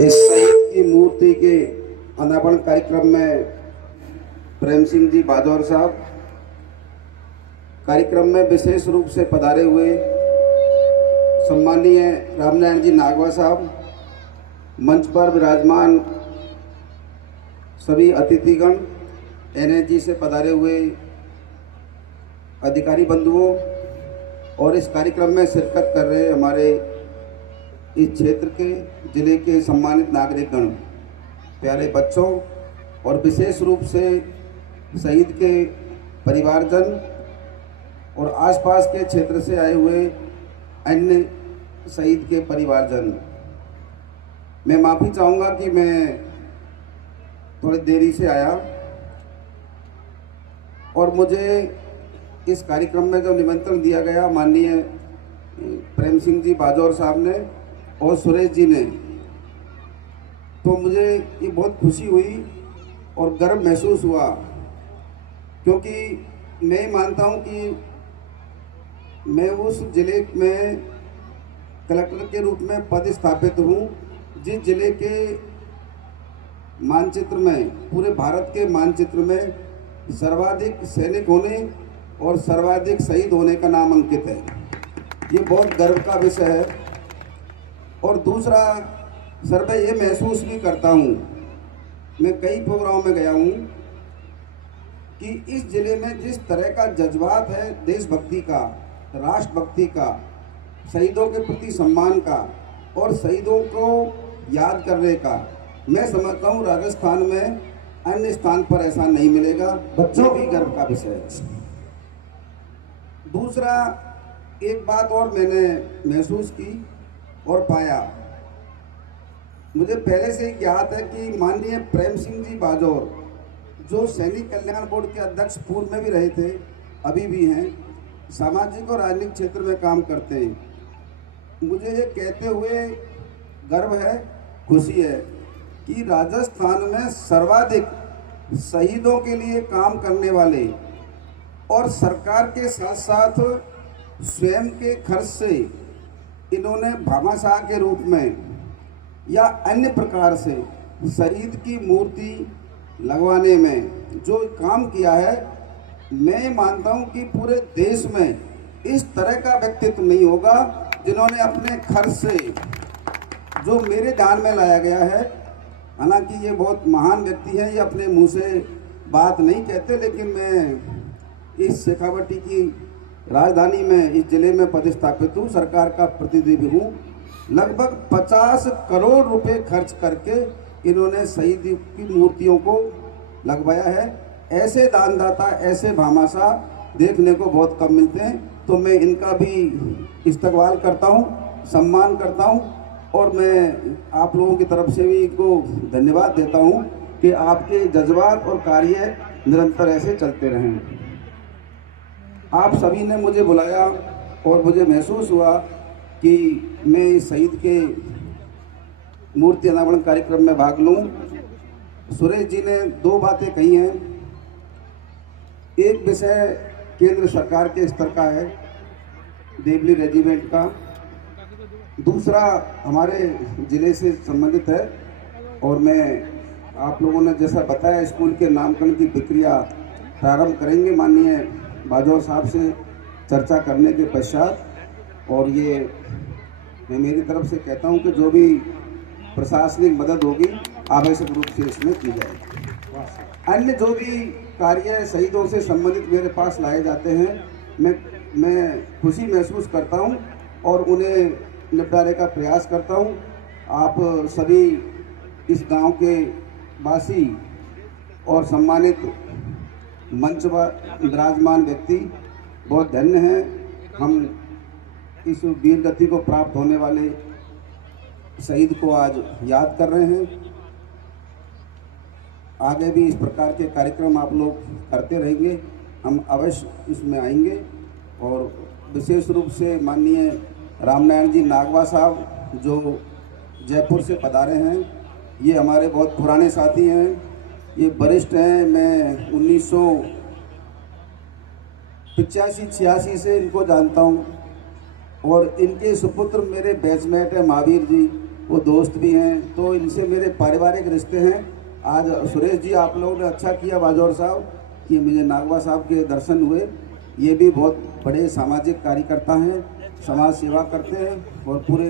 इस शहीद की मूर्ति के अनावरण कार्यक्रम में प्रेम सिंह जी बाजौर साहब कार्यक्रम में विशेष रूप से पधारे हुए सम्मानीय रामनारायण जी नागवा साहब, मंच पर विराजमान सभी अतिथिगण, एनएजी से पधारे हुए अधिकारी बंधुओं और इस कार्यक्रम में शिरकत कर रहे हमारे इस क्षेत्र के जिले के सम्मानित नागरिकगण, प्यारे बच्चों और विशेष रूप से शहीद के परिवारजन और आसपास के क्षेत्र से आए हुए अन्य शहीद के परिवारजन, मैं माफ़ी चाहूँगा कि मैं थोड़ी देरी से आया और मुझे इस कार्यक्रम में जो निमंत्रण दिया गया माननीय प्रेम सिंह जी बाजौर साहब ने और सुरेश जी ने, तो मुझे ये बहुत खुशी हुई और गर्व महसूस हुआ, क्योंकि मैं मानता हूँ कि मैं उस जिले में कलेक्टर के रूप में पदस्थापित हूँ जिस जिले के मानचित्र में, पूरे भारत के मानचित्र में सर्वाधिक सैनिक होने और सर्वाधिक शहीद होने का नाम अंकित है। ये बहुत गर्व का विषय है। और दूसरा सर, मैं ये महसूस भी करता हूँ, मैं कई प्रोग्राम में गया हूँ कि इस जिले में जिस तरह का जज्बात है देशभक्ति का, राष्ट्रभक्ति का, शहीदों के प्रति सम्मान का और शहीदों को याद करने का, मैं समझता हूँ राजस्थान में अन्य स्थान पर ऐसा नहीं मिलेगा। बच्चों भी गर्व का विषय है। दूसरा एक बात और मैंने महसूस की और पाया, मुझे पहले से ही ज्ञात है कि माननीय प्रेम सिंह जी बाजौर जो सैनिक कल्याण बोर्ड के अध्यक्ष पूर्व में भी रहे थे, अभी भी हैं, सामाजिक और राजनीतिक क्षेत्र में काम करते हैं। मुझे ये कहते हुए गर्व है, खुशी है कि राजस्थान में सर्वाधिक शहीदों के लिए काम करने वाले और सरकार के साथ साथ स्वयं के खर्च से इन्होंने भामाशाह के रूप में या अन्य प्रकार से शहीद की मूर्ति लगवाने में जो काम किया है, मैं मानता हूं कि पूरे देश में इस तरह का व्यक्तित्व नहीं होगा जिन्होंने अपने खर्च से, जो मेरे ध्यान में लाया गया है, हालांकि ये बहुत महान व्यक्ति हैं, ये अपने मुंह से बात नहीं कहते, लेकिन मैं इस शेखावटी की राजधानी में, इस जिले में पदस्थापित हूँ, सरकार का प्रतिनिधि हूँ। लगभग 50 करोड़ रुपए खर्च करके इन्होंने शहीद की मूर्तियों को लगवाया है। ऐसे दानदाता, ऐसे भामाशाह देखने को बहुत कम मिलते हैं, तो मैं इनका भी इस्तकबाल करता हूँ, सम्मान करता हूँ और मैं आप लोगों की तरफ से भी इनको धन्यवाद देता हूँ कि आपके जज्बात और कार्य निरंतर ऐसे चलते रहें। आप सभी ने मुझे बुलाया और मुझे महसूस हुआ कि मैं इस शहीद के मूर्ति अनावरण कार्यक्रम में भाग लूं। सुरेश जी ने दो बातें कही हैं। एक विषय केंद्र सरकार के स्तर का है, देवली रेजिमेंट का, दूसरा हमारे ज़िले से संबंधित है। और मैं आप लोगों ने जैसा बताया, स्कूल के नामकरण की प्रक्रिया प्रारंभ करेंगे माननीय बाजौर साहब से चर्चा करने के पश्चात, और ये मैं मेरी तरफ से कहता हूं कि जो भी प्रशासनिक मदद होगी आवश्यक रूप से इसमें की जाएगी। अन्य जो भी कार्य शहीदों से संबंधित मेरे पास लाए जाते हैं, मैं खुशी महसूस करता हूं और उन्हें निपटाने का प्रयास करता हूं। आप सभी इस गांव के वासी और सम्मानित मंच पर विराजमान व्यक्ति बहुत धन्य हैं। हम इस वीर गति को प्राप्त होने वाले शहीद को आज याद कर रहे हैं। आगे भी इस प्रकार के कार्यक्रम आप लोग करते रहेंगे, हम अवश्य इसमें आएंगे। और विशेष रूप से माननीय रामनारायण जी नागवा साहब जो जयपुर से पधारे हैं, ये हमारे बहुत पुराने साथी हैं, ये वरिष्ठ हैं। मैं 1985-86 से इनको जानता हूँ और इनके सुपुत्र मेरे बैचमेट हैं महावीर जी, वो दोस्त भी हैं, तो इनसे मेरे पारिवारिक रिश्ते हैं। आज सुरेश जी आप लोगों ने अच्छा किया बाजौर साहब कि मुझे नागवा साहब के दर्शन हुए। ये भी बहुत बड़े सामाजिक कार्यकर्ता हैं, समाज सेवा करते हैं और पूरे